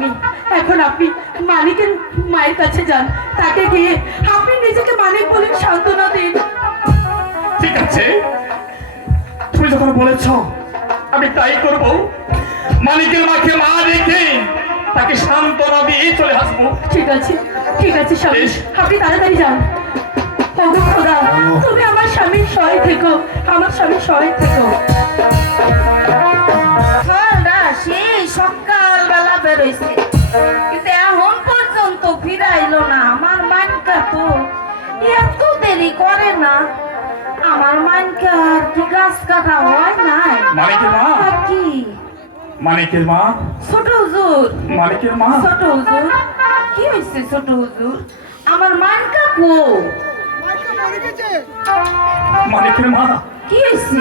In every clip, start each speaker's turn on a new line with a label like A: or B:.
A: স্বামী এখন আপনি মালিকের মায়ের কাছে যান তাকে গিয়ে আপনি নিজেকে মালিক বলে সান্ত্বনা দিন।
B: ঠিক আছে। তুমি যখন বলেছ আমি তাই করব মালিকের মাকে মা রেখে তাকে সান্ত্বনা দিয়ে চলে আসব।
A: ঠিক আছে ঠিক আছে স্বামী আপনি তাড়াতাড়ি যান। ওগো খোদা তুমি আমার স্বামীর সহায় থেকো আমার স্বামীর সহায় থেকো।
C: সকালবেলা বেরোইছে কিন্তু এখন পর্যন্ত ফিরাইলো না। আমার মানকা তো এত দেরি করে না। আমার মানকা আর কি গাছ কাটা হয় নাই?
B: মা?
C: কি?
B: মালিকের মা?
C: ছোট হুজুর।
B: মালিকের মা?
C: ছোট হুজুর। কি হয়েছে ছোট হুজুর? আমার মানকা কো?
B: মালিকের মা?
C: কি হয়েছে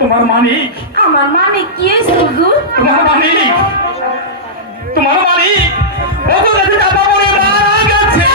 B: তোমার মালিক
C: আমার মানে কি হয়েছে হুজুর?
B: তোমার মালিক তোমার বাড়ি ওখানে থেকে চাপা মারা গেছে।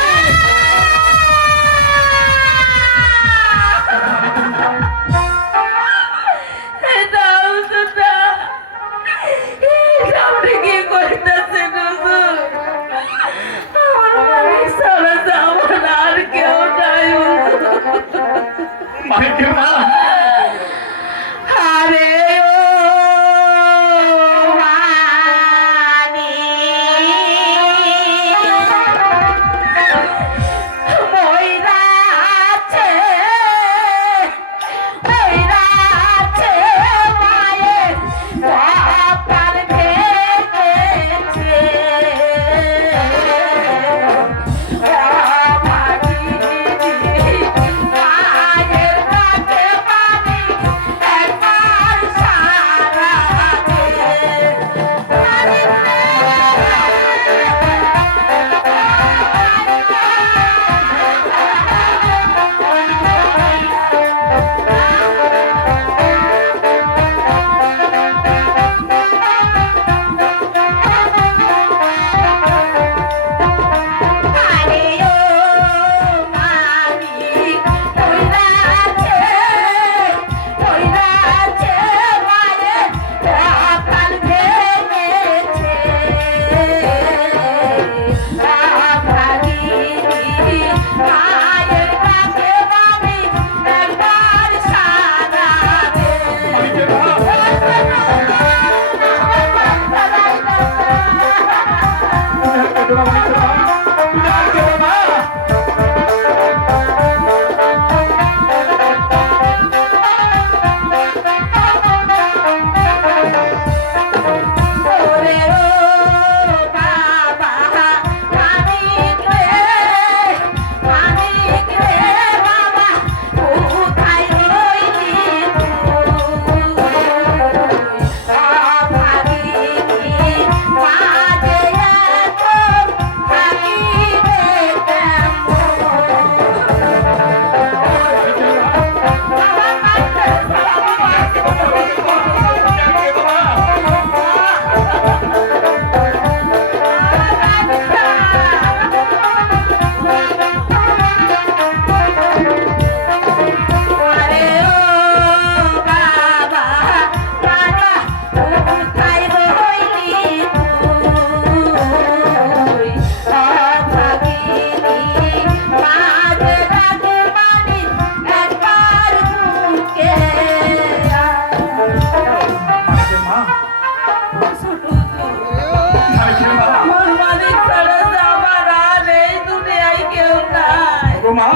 C: ও
B: মা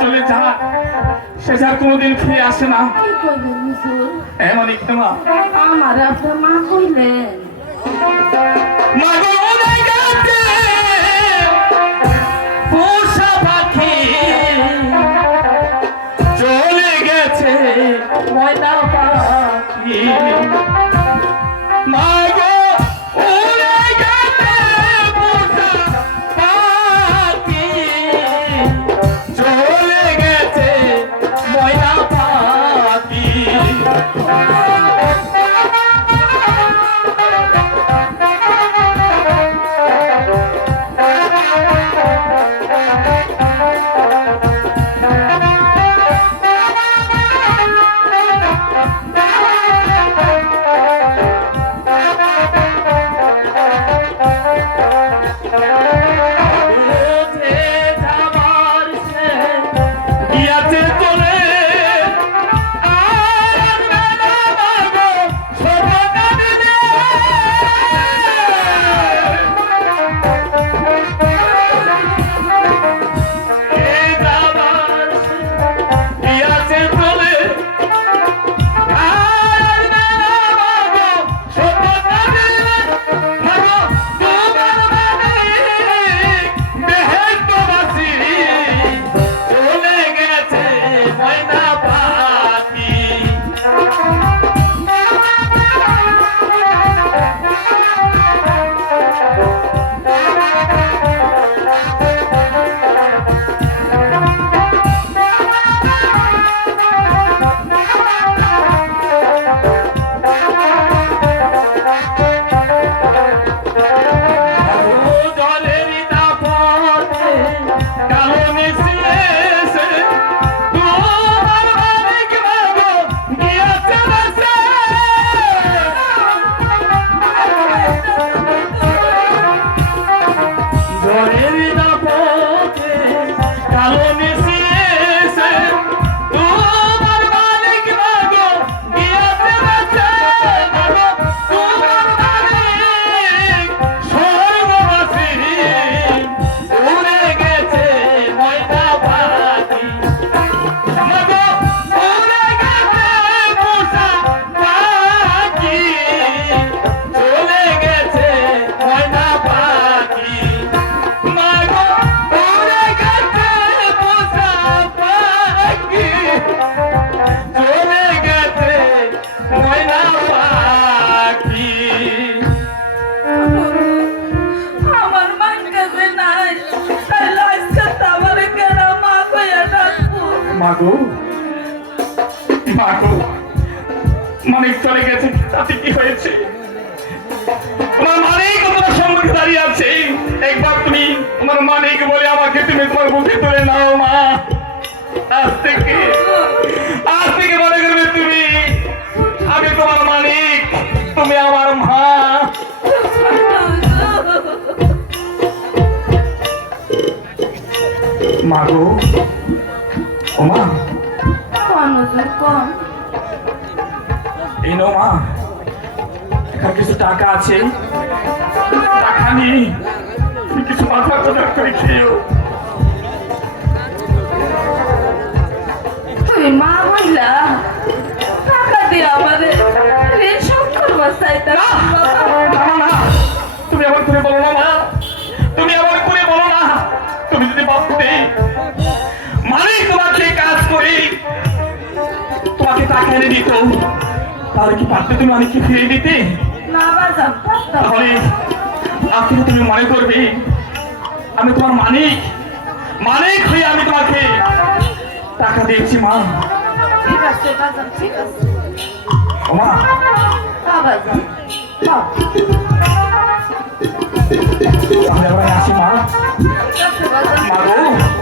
B: চলে যা সে যার কোনোদিন ফিরে আসে না। এমন মা
C: আমার আপনার মা কইলেন।
B: মা মাগো মাগো মানিক চলে গেছে, তাতে কি হয়েছে? তোমার মানিক তোমার সম্মুখে দাঁড়িয়ে আছে। একবার তুমি তোমার মানিক বলে আমাকে তুমি তোমার বুকে তুলে নাও, মা। আজ থেকে আজ থেকে মনে করবে তুমি, আমি তোমার মানিক, তুমি আমার মা। মাগো ও মা
C: কোন হুজুর কোন
B: এই নাও মা এখানে কিছু টাকা আছে টাকা কিছু বাজার বাজার করে খেয়েও
C: তুই মা হইলা টাকা দিয়ে আমাদের ঋণ শোধ করব
B: না, না, তুমি বলো না মা টাকা দিত। তাহলে কি পারতে তুমি অনেককে ফিরিয়ে দিতে? তাহলে আজকে তুমি মনে করবে আমি তোমার মানিক মানিক হয়ে আমি তোমাকে টাকা দিয়েছি মা।
C: ঠিক আছে বাজার ঠিক আছে।
B: ও মা। তাহলে আমরা আসি মা।
C: ঠিক আছে